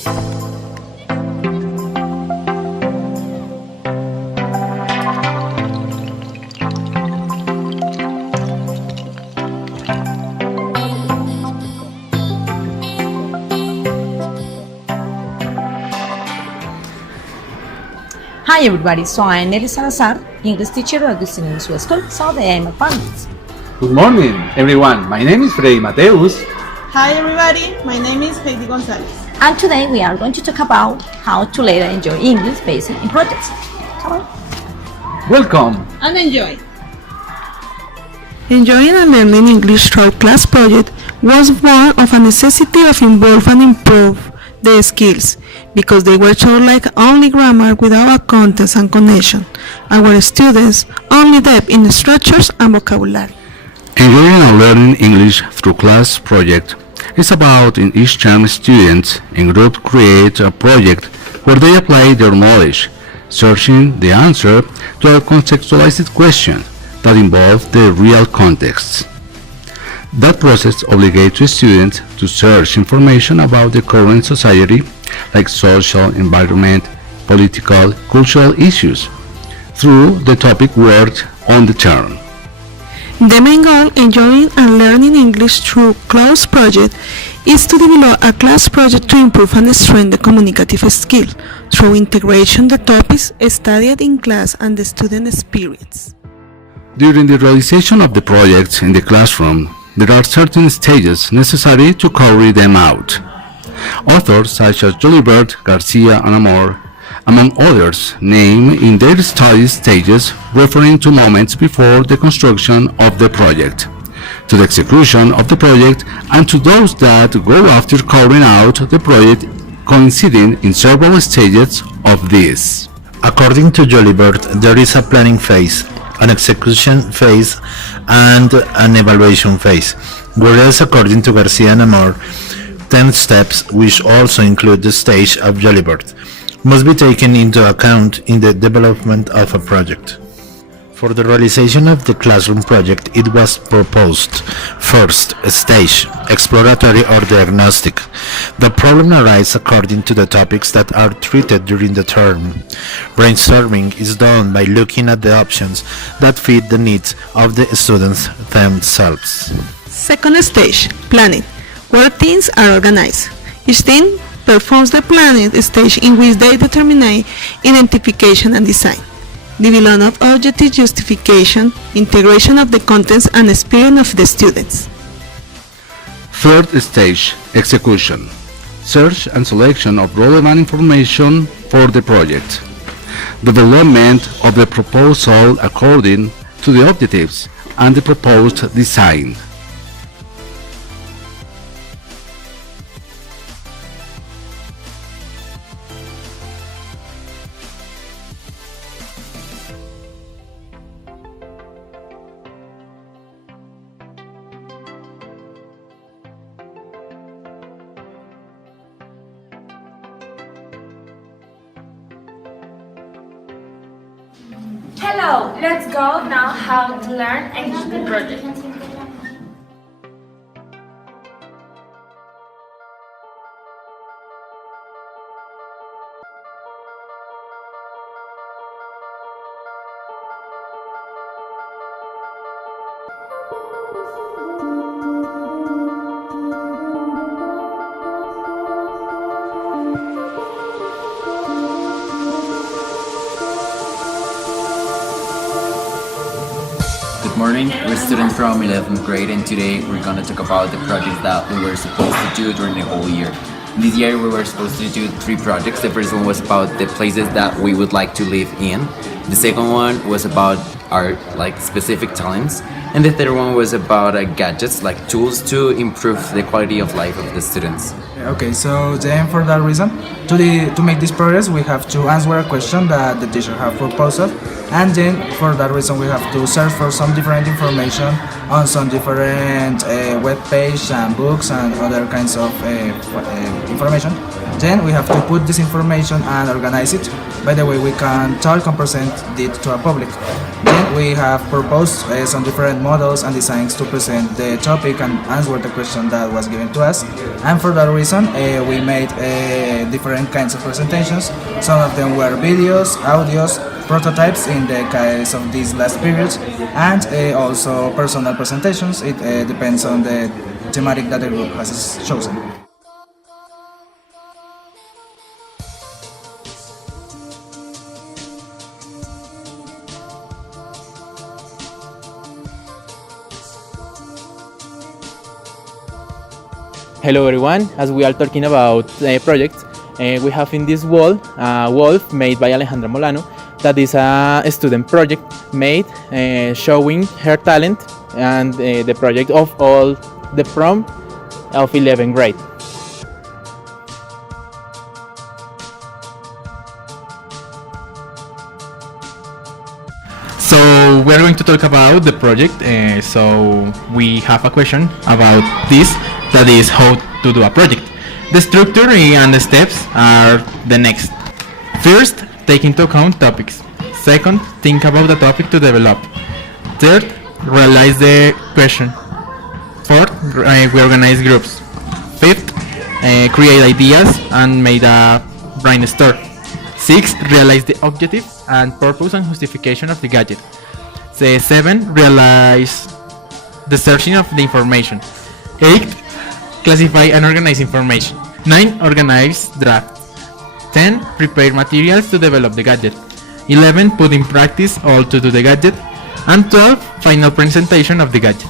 Hi everybody, so I'm Nelly Salazar, English teacher at Agustiniano Suba School, so I am a parent. Good morning, everyone. My name is Freddy Mateus. Hi everybody, my name is Heidi Gonzalez. And today we are going to talk about how to later enjoy English based in projects. Come on. Welcome. And enjoy. Enjoying and learning English through class project was born of a necessity of involve and improve the skills, because they were taught like only grammar without a context and connection. Our students only depth in structures and vocabulary. Enjoying and learning English through class project is about in each term students in group create a project where they apply their knowledge, searching the answer to a contextualized question that involve the real context. That process obligates students to search information about the current society, like social, environment, political, cultural issues, through the topic worked on the term. The main goal enjoying and learning English through class project is to develop a class project to improve and strengthen the communicative skill through integration the topics studied in class and the student experience. During the realization of the projects in the classroom, there are certain stages necessary to carry them out. Authors such as Jolibert, Garcia, and Amor, among others, name in their study stages referring to moments before the construction of the project, to the execution of the project, and to those that go after carrying out the project, coinciding in several stages of this. According to Jolibert, there is a planning phase, an execution phase, and an evaluation phase, whereas according to Garcia and Amor, 10 steps, which also include the stage of Jolibert, must be taken into account in the development of a project. For the realization of the classroom project, it was proposed: first stage, exploratory or diagnostic. The problem arises according to the topics that are treated during the term. Brainstorming is done by looking at the options that fit the needs of the students themselves. Second stage, planning, where things are organized. Each team performs the planning stage, in which they determine identification and design, development of objective justification, integration of the contents and experience of the students. Third stage, execution. Search and selection of relevant information for the project. Development of the proposal according to the objectives and the proposed design. Hello, let's go now how to learn English project. Good morning, we're students from 11th grade, and today we're going to talk about the projects that we were supposed to do during the whole year. This year we were supposed to do 3 projects. The first one was about the places that we would like to live in. The second one was about our specific talents, and the third one was about gadgets, like tools to improve the quality of life of the students. Okay, so then for that reason, to make this progress, we have to answer a question that the teacher have proposed us, and then for that reason we have to search for some different information on some different web page and books and other kinds of information. Then we have to put this information and organize it. By the way, we can talk and present it to a public. Then we have proposed some different models and designs to present the topic and answer the question that was given to us. And for that reason, we made different kinds of presentations. Some of them were videos, audios, prototypes in the case of these last periods, and also personal presentations. It depends on the thematic that the group has chosen. Hello everyone, as we are talking about projects, we have in this wall a wolf made by Alejandra Molano that is a student project made showing her talent and the project of all the prom of 11th grade. So we're going to talk about the project. So we have a question about this, that is how to do a project. The structure and the steps are the next. First, take into account topics. Second, think about the topic to develop. Third, realize the question. Fourth, we organize groups. Fifth, create ideas and make a brainstorm. Sixth, realize the objective and purpose and justification of the gadget. Seven, realize the searching of the information. Eight, classify and organize information. 9, organize draft. 10, prepare materials to develop the gadget. 11, put in practice all to do the gadget. And 12, final presentation of the gadget.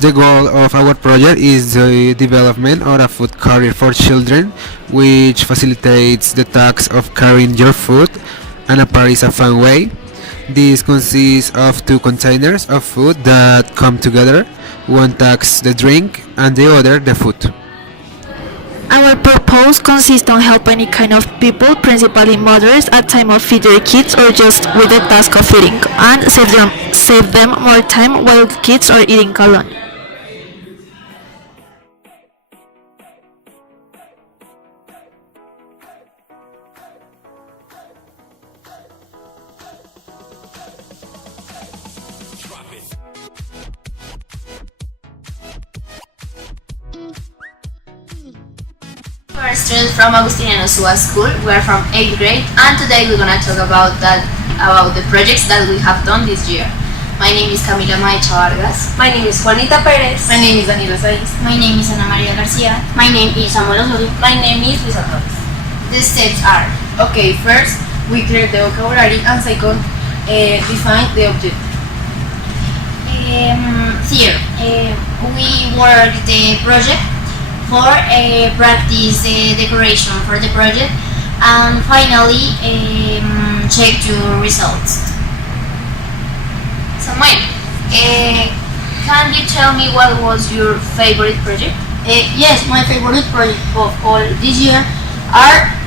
The goal of our project is the development of a food carrier for children, which facilitates the task of carrying your food and appears a fun way. This consists of two containers of food that come together. One takes the drink and the other the food. Our purpose consists on help any kind of people, principally mothers, at time of feed their kids or just with the task of feeding, and save them more time while the kids are eating alone. We are students from Agustiniano Suba school. We are from 8th grade, and today we're gonna talk about the projects that we have done this year. My name is Camila Maecha Vargas. My name is Juanita Perez. My name is Daniela Saiz. My name is Ana Maria Garcia. My name is Samuel Osorio. My name is Luisa Torres. The steps are: okay, first we clear the vocabulary, and second, define the objective. Here, we work the project for practice decoration for the project, and finally check your results. Samuel, can you tell me what was your favorite project? Yes, my favorite project of all this year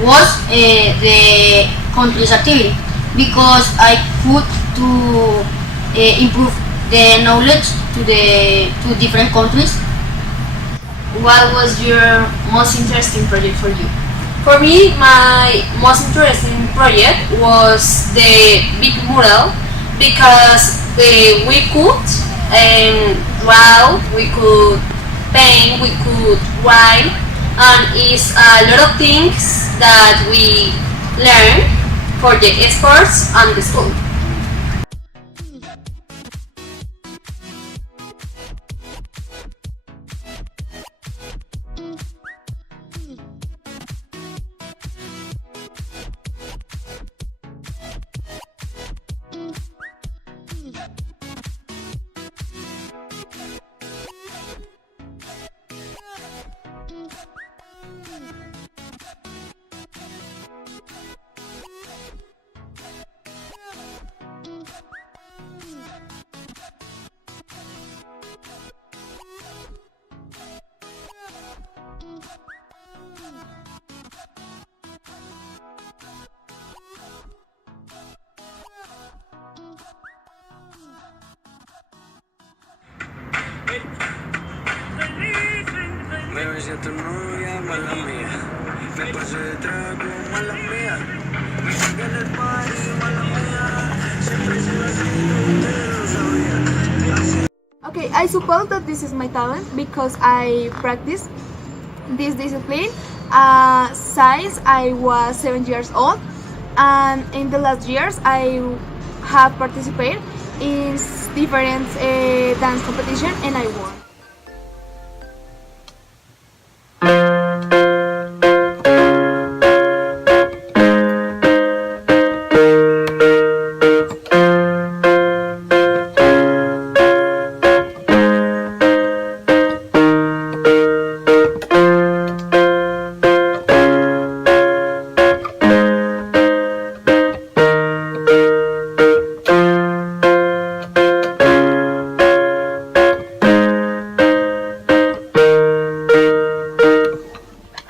was the country's activity because I could to improve the knowledge to different countries. What was your most interesting project for you? For me, my most interesting project was the big mural because we could draw, we could paint, we could write, and it's a lot of things that we learn for the sports and the school. Me besé a tu novia, mala mía. Me pasé detrás como mala mía. Me saqué del party, mala mía. Siempre he sido así, ustedes lo sabían. Okay, I suppose that this is my talent because I practice this discipline since I was 7 years old, and in the last years I have participated in different dance competition and I won.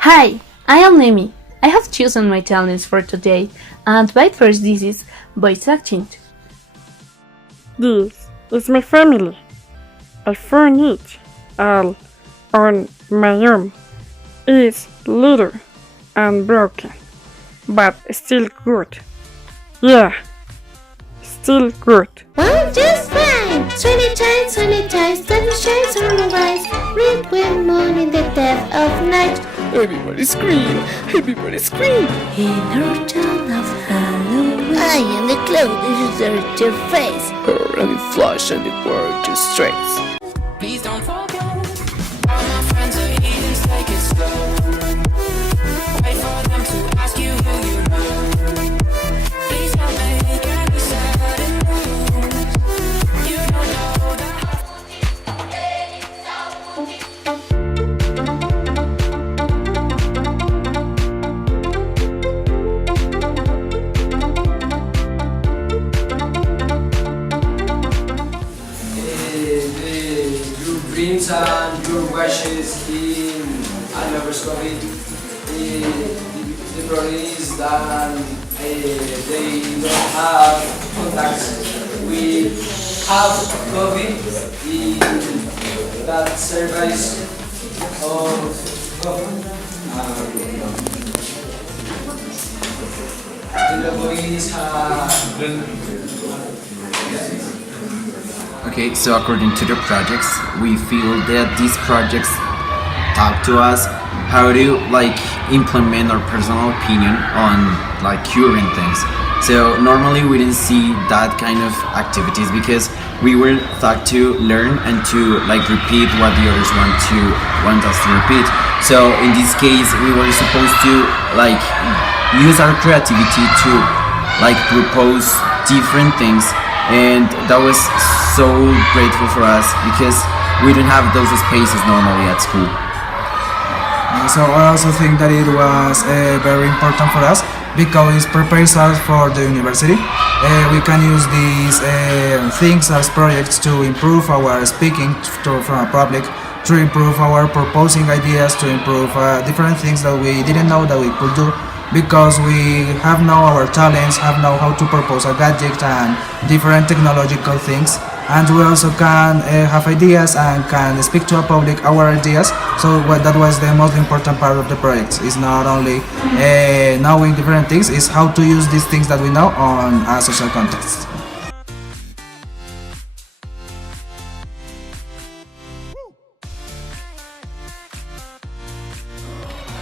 Hi, I am Nemi. I have chosen my talents for today, and by first this is voice acting. This is my family. I found it all on my own. It's little and broken, but still good. Yeah, still good. Well, just fine. 20 times, 7 shades on the rise. Red with moon in the depth of night. Everybody scream! Everybody scream! In her town of Halloween, I am the cloud that deserts your face. Her and it flush and it were just strengths. Please don't forget. All my friends are heathens, take it slow. Wait for them to ask you who you know. Please don't make any sudden moves. You don't know that. Dreams and your wishes in a lover's COVID. The problem is that they don't have contacts. We have COVID in that service of COVID. The COVID is Okay, so according to the projects, we feel that these projects talk to us how to implement our personal opinion on curing things. So normally we didn't see that kind of activities because we were taught to learn and to repeat what the others want us to repeat. So in this case, we were supposed to use our creativity to propose different things, and that was so grateful for us because we don't have those spaces normally at school. So I also think that it was very important for us because it prepares us for the university. We can use these things as projects to improve our speaking from a public to improve our proposing ideas, to improve different things that we didn't know that we could do, because we have now our talents, have now how to propose a gadget and different technological things, and we also can have ideas and can speak to a public our ideas. So that was the most important part of the project. Is not only knowing different things, is how to use these things that we know on a social context.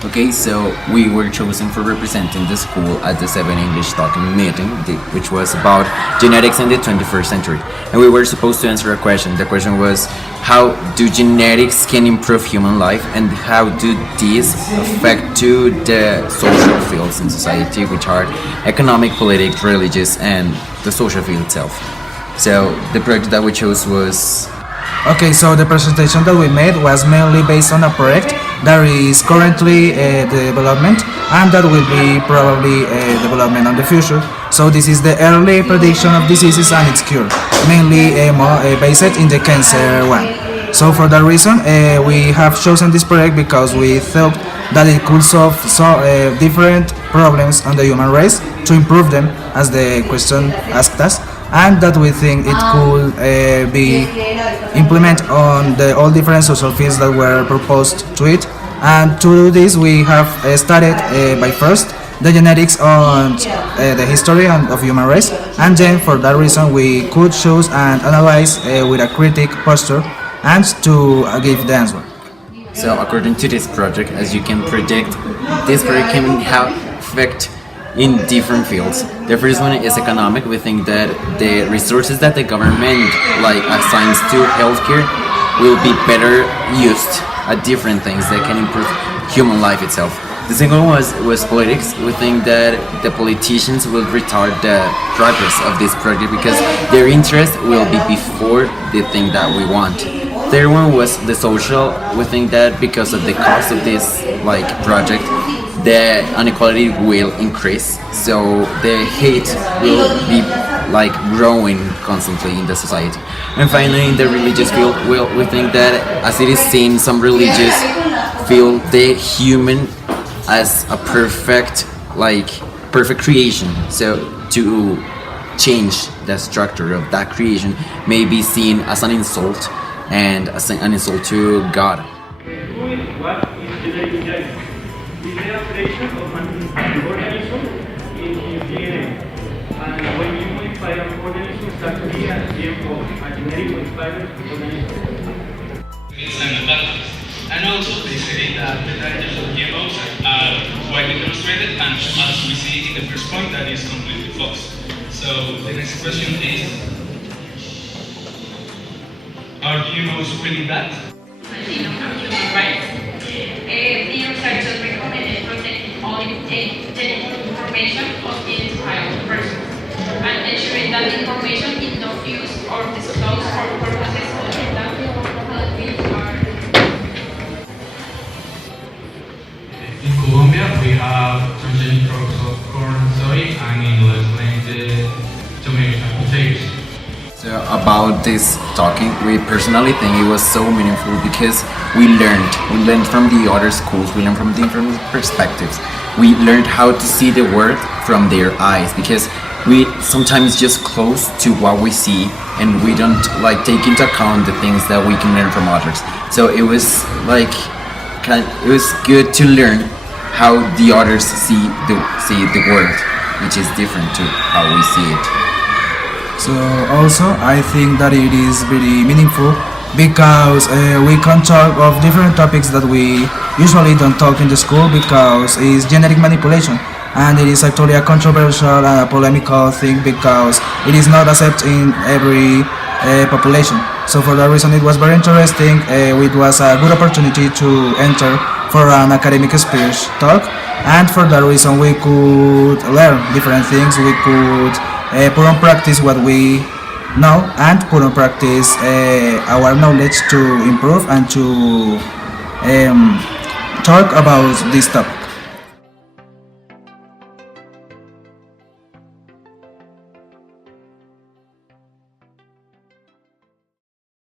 Okay, so we were chosen for representing the school at the 7 English Talking meeting, which was about genetics in the 21st century. And we were supposed to answer a question. The question was, how do genetics can improve human life, and how do these affect to the social fields in society, which are economic, political, religious, and the social field itself. So the project that we chose was... Okay, so the presentation that we made was mainly based on a project that is currently development, and that will be probably development on the future. So this is the early prediction of diseases and its cure, mainly based in the cancer one. So for that reason, we have chosen this project because we thought that it could solve different problems on the human race, to improve them, as the question asked us, and that we think it could be implemented on all different social fields that were proposed to it. And to do this, we have studied by first the genetics on the history of human race, and then for that reason we could choose and analyze with a critic posture and to give the answer. So according to this project, as you can predict, this project can have effect in different fields. The first one is economic. We think that the resources that the government assigns to healthcare will be better used at different things that can improve human life itself. The second one was politics. We think that the politicians will retard the progress of this project because their interest will be before the thing that we want. Third one was the social. We think that because of the cost of this project, the inequality will increase, so the hate will be growing constantly in the society. And finally, in the religious field, we think that as it is seen, some religious feel the human as a perfect creation. So to change the structure of that creation may be seen as an insult, and as an insult to God. Is the operation of an organism in its DNA. And when you modify an organism, it starts to be a GMO, a genetic modified organism. And also they say that the dangers of GMOs are widely demonstrated, and as we see in the first point, that is completely false. So the next question is, are GMOs really bad? The researchers recommended protecting all genetic information of the entire person and ensuring that the information is not used or disclosed for purposes other than what we are. In Colombia, we have transgenic crops of corn and soy, and in the tomatoes and potatoes. So about this talking, we personally think it was so meaningful because we learned from the other schools, we learned from different perspectives. We learned how to see the world from their eyes, because we sometimes just close to what we see and we don't take into account the things that we can learn from others. So it was it was good to learn how the others see the world, which is different to how we see it. So also I think that it is very meaningful because we can talk of different topics that we usually don't talk in the school, because it's genetic manipulation, and it is actually a controversial and a polemical thing because it is not accepted in every population. So for that reason it was very interesting. It was a good opportunity to enter for an academic speech talk, and for that reason we could learn different things. We could put on practice what we know and put on practice our knowledge to improve and to talk about this topic.